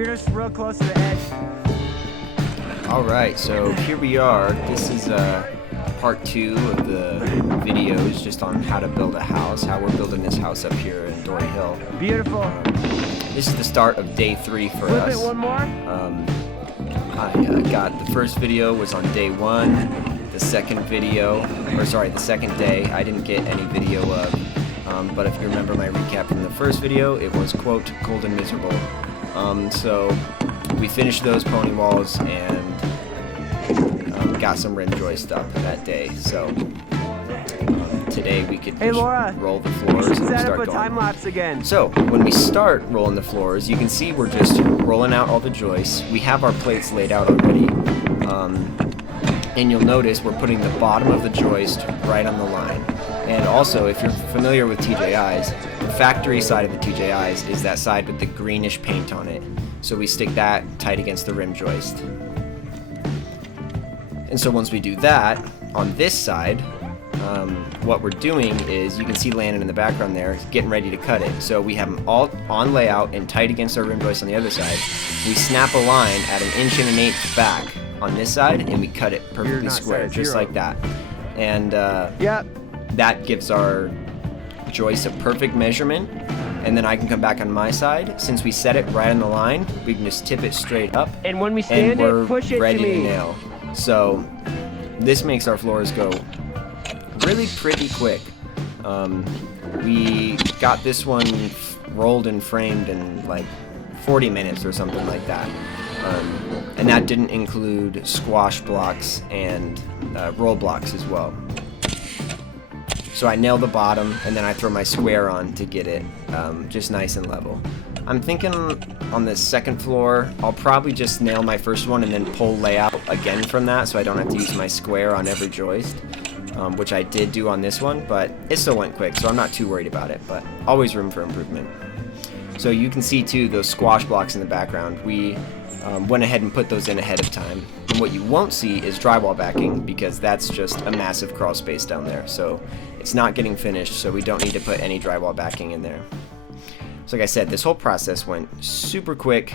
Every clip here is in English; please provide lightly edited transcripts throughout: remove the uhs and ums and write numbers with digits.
We're just real close to the edge. Alright, so here we are. This is part 2 of the videos just on how to build a house, how we're building this house up here in Dory Hill. Beautiful. This is the start of day 3 for Flip us. it one more. I got the first video was on day 1. The second video, or sorry, the second day, I didn't get any video of. But if you remember my recap from the first video, it was, quote, cold and miserable. So we finished those pony walls and got some rim joist up that day. So today we could Hey, Laura, roll the floors and set start up a going. time lapse again. So when we start rolling the floors, you can see we're just rolling out all the joists. We have our plates laid out already. And you'll notice we're putting the bottom of the joist right on the line. And also, if you're familiar with TJIs, the factory side of the TJIs is that side with the greenish paint on it. So we stick that tight against the rim joist. And so once we do that, on this side, what we're doing is, you can see Landon in the background there, getting ready to cut it. So we have them all on layout and tight against our rim joist on the other side. We snap a line at 1 1/8 inches back on this side, and we cut it perfectly square, just like that. And Yep. that gives our joist a perfect measurement. And then I can come back on my side. Since we set it right on the line, we can just tip it straight up, And when we and stand we're it, push it ready to to me. nail. So this makes our floors go really pretty quick. We got this one rolled and framed in like 40 minutes or something like that. And that didn't include squash blocks and roll blocks as well. So I nail the bottom, and then I throw my square on to get it just nice and level. I'm thinking on the second floor, I'll probably just nail my first one and then pull layout again from that, so I don't have to use my square on every joist, which I did do on this one, but it still went quick, so I'm not too worried about it, but always room for improvement. So you can see too those squash blocks in the background. We went ahead and put those in ahead of time. And what you won't see is drywall backing, because that's just a massive crawl space down there. So it's not getting finished, so we don't need to put any drywall backing in there. So like I said, this whole process went super quick,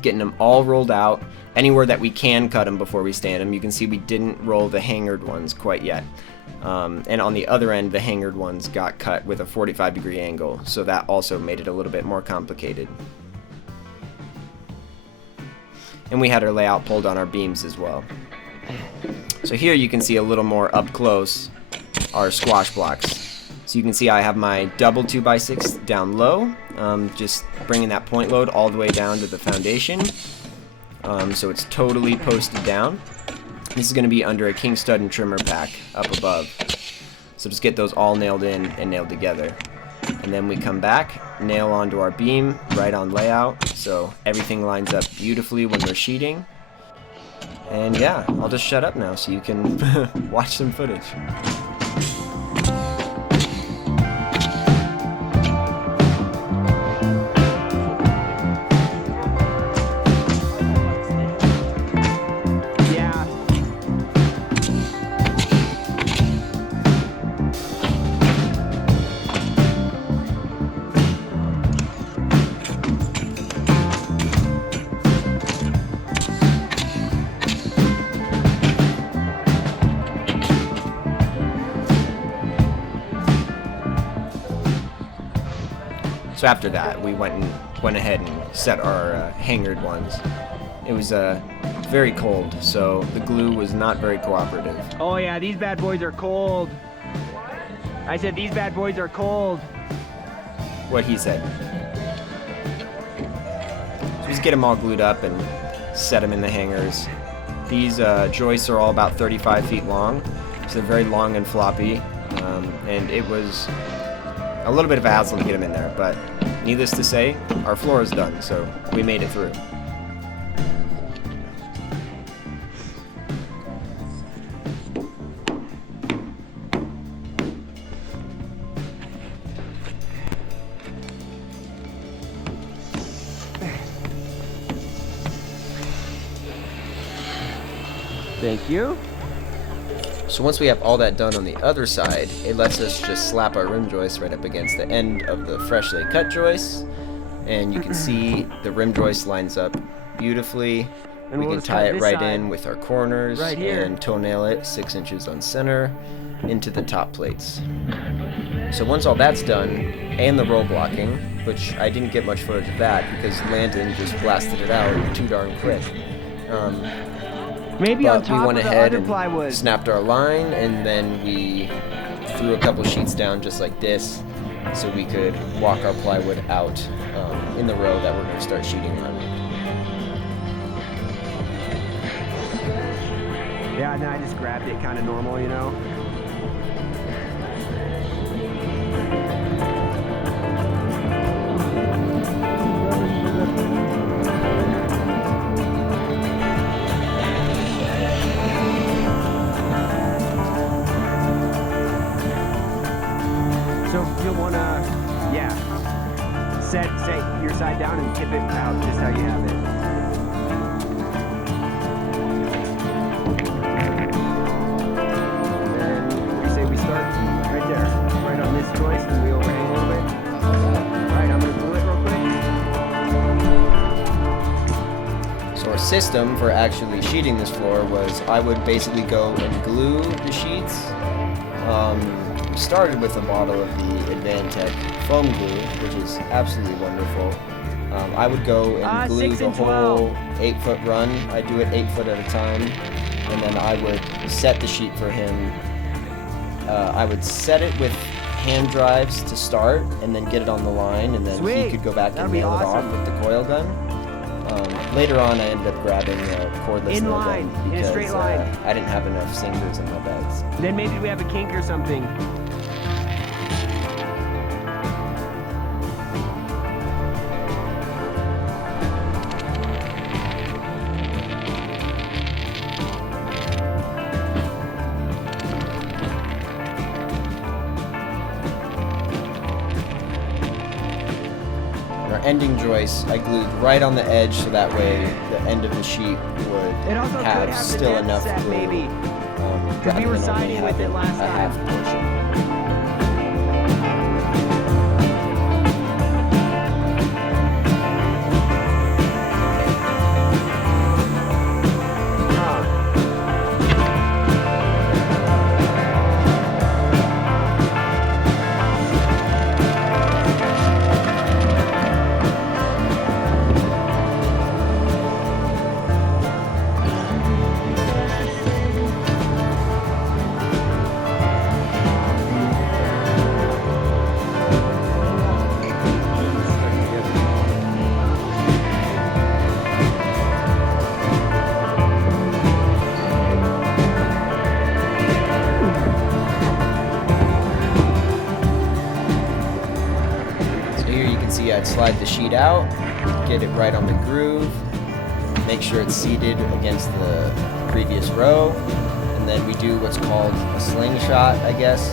getting them all rolled out. Anywhere that we can cut them before we stand them. You can see we didn't roll the hangered ones quite yet. And on the other end, the hangered ones got cut with a 45-degree angle, so that also made it a little bit more complicated. And we had our layout pulled on our beams as well. So here you can see a little more up close our squash blocks. So you can see I have my double 2x6 down low, just bringing that point load all the way down to the foundation. So it's totally posted down. This is going to be under a king stud and trimmer pack up above. So just get those all nailed in and nailed together. And then we come back, nail onto our beam, right on layout, so everything lines up beautifully when we're sheeting. And yeah, I'll just shut up now so you can watch some footage. So after that, we went ahead and set our hangered ones. It was very cold, so the glue was not very cooperative. Oh yeah, these bad boys are cold. I said these bad boys are cold. What he said. So just get them all glued up and set them in the hangers. These joists are all about 35 feet long, so they're very long and floppy, and it was a little bit of a hassle to get them in there, but needless to say, our floor is done, so we made it through. Thank you. So once we have all that done on the other side, it lets us just slap our rim joist right up against the end of the freshly cut joists, and you can see the rim joist lines up beautifully. And We we'll can just tie cut it this right side in with our corners right here. and toenail it 6 inches on center into the top plates. So once all that's done, and the roll blocking, which I didn't get much footage of that because Landon just blasted it out too darn quick. Maybe on But we top went of the ahead other and plywood. snapped our line, and then we threw a couple sheets down just like this, so we could walk our plywood out in the row that we're going to start sheeting on. Yeah, and then I just grabbed it kind of normal, you know. So you'll want to, yeah, set your side down and tip it out just how you have it. And we say we start right there, right on this joist, and we overhang a little bit. Alright, I'm going to glue it real quick. So our system for actually sheeting this floor was I would basically go and glue the sheets. We started with a bottle of the Advantech foam glue, which is absolutely wonderful. I would go and glue 6 the and whole 8-foot run. I do it 8 foot at a time, and then I would set the sheet for him. I would set it with hand drives to start, and then get it on the line, and then he Sweet. could go back That'd and be nail it awesome. off with the coil gun. Later on, I ended up grabbing a cordless In nail line, gun in a because straight line. I didn't have enough singers in my bags. Then maybe we have a kink or something. Our ending joist, I glued right on the edge so that way the end of the sheet would It also could have have the still depth enough set, glue. maybe. Rather we were than only siding with it having last a half time. portion. See, I'd slide the sheet out, get it right on the groove, make sure it's seated against the previous row, and then we do what's called a slingshot, I guess.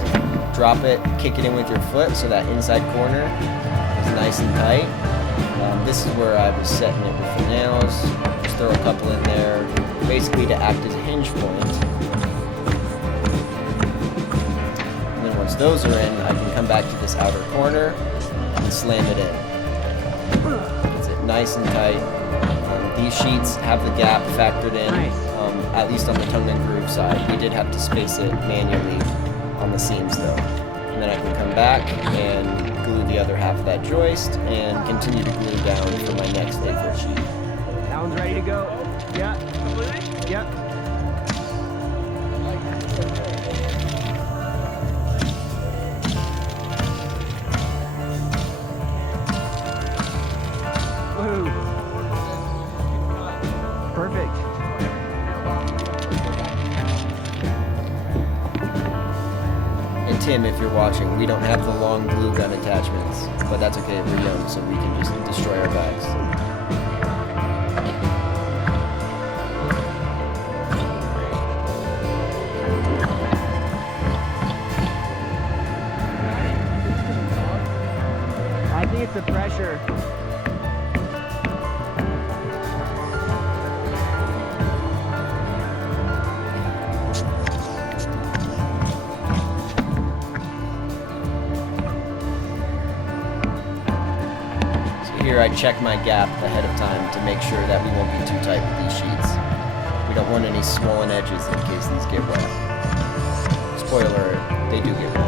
Drop it, kick it in with your foot so that inside corner is nice and tight. This is where I was setting it with the nails. Just throw a couple in there, basically to act as a hinge point. And then once those are in, I can come back to this outer corner and slam it in. Gets it nice and tight. These sheets have the gap factored in, Nice. at least on the tongue and groove side. We did have to space it manually on the seams though. And then I can come back and glue the other half of that joist and continue to glue down for my next 8-foot sheet. That one's ready to go. Yeah. Yep. Woohoo. Perfect. And Tim, if you're watching, we don't have the long glue gun attachments, but that's okay, we're young, so we can just destroy our bags. I think it's the pressure. Here here I check my gap ahead of time to make sure that we won't be too tight with these sheets. We don't want any swollen edges in case these get wet. Spoiler alert, they do get wet.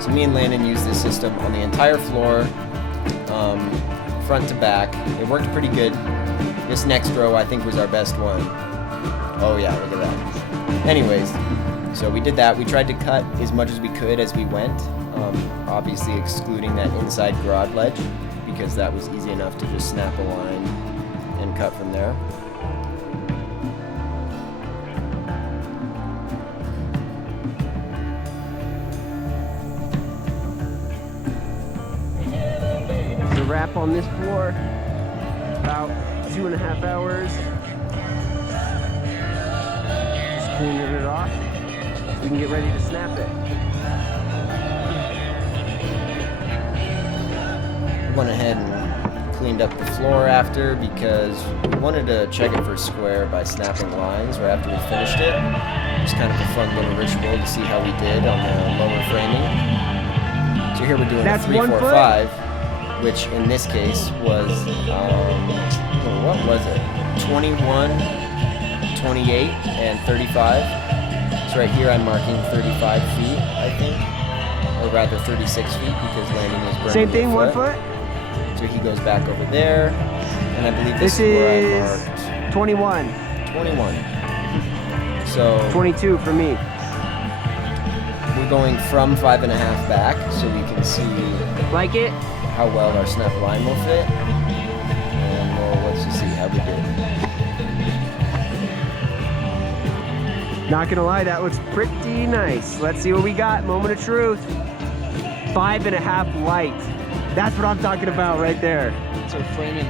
So me and Landon used this system on the entire floor, front to back. It worked pretty good. This next row I think was our best one. Oh yeah, look at that. Anyways, so we did that. We tried to cut as much as we could as we went, obviously excluding that inside garage ledge because that was easy enough to just snap a line and cut from there. The wrap on this floor, about 2.5 hours. Just cleaning it off so we can get ready to snap it. We went ahead and cleaned up the floor after because we wanted to check it for square by snapping lines right after we finished it. It's kind of a fun little ritual to see how we did on the lower framing. So here we're doing a 3, 4, 5. Which in this case was, what was it? 21, 28, and 35. So right here I'm marking 35 feet, I think. Or rather 36 feet because Landon was burning Same thing, 1 foot. foot. So he goes back over there. And I believe This is where I marked 21. 21. So 22 for me. we're going from 5.5 back so we can see Like it? how well our snap line will fit, and let's just see how we do. Not gonna lie, that looks pretty nice. Let's see what we got. Moment of truth. 5.5 light. That's what I'm talking about right there. So framing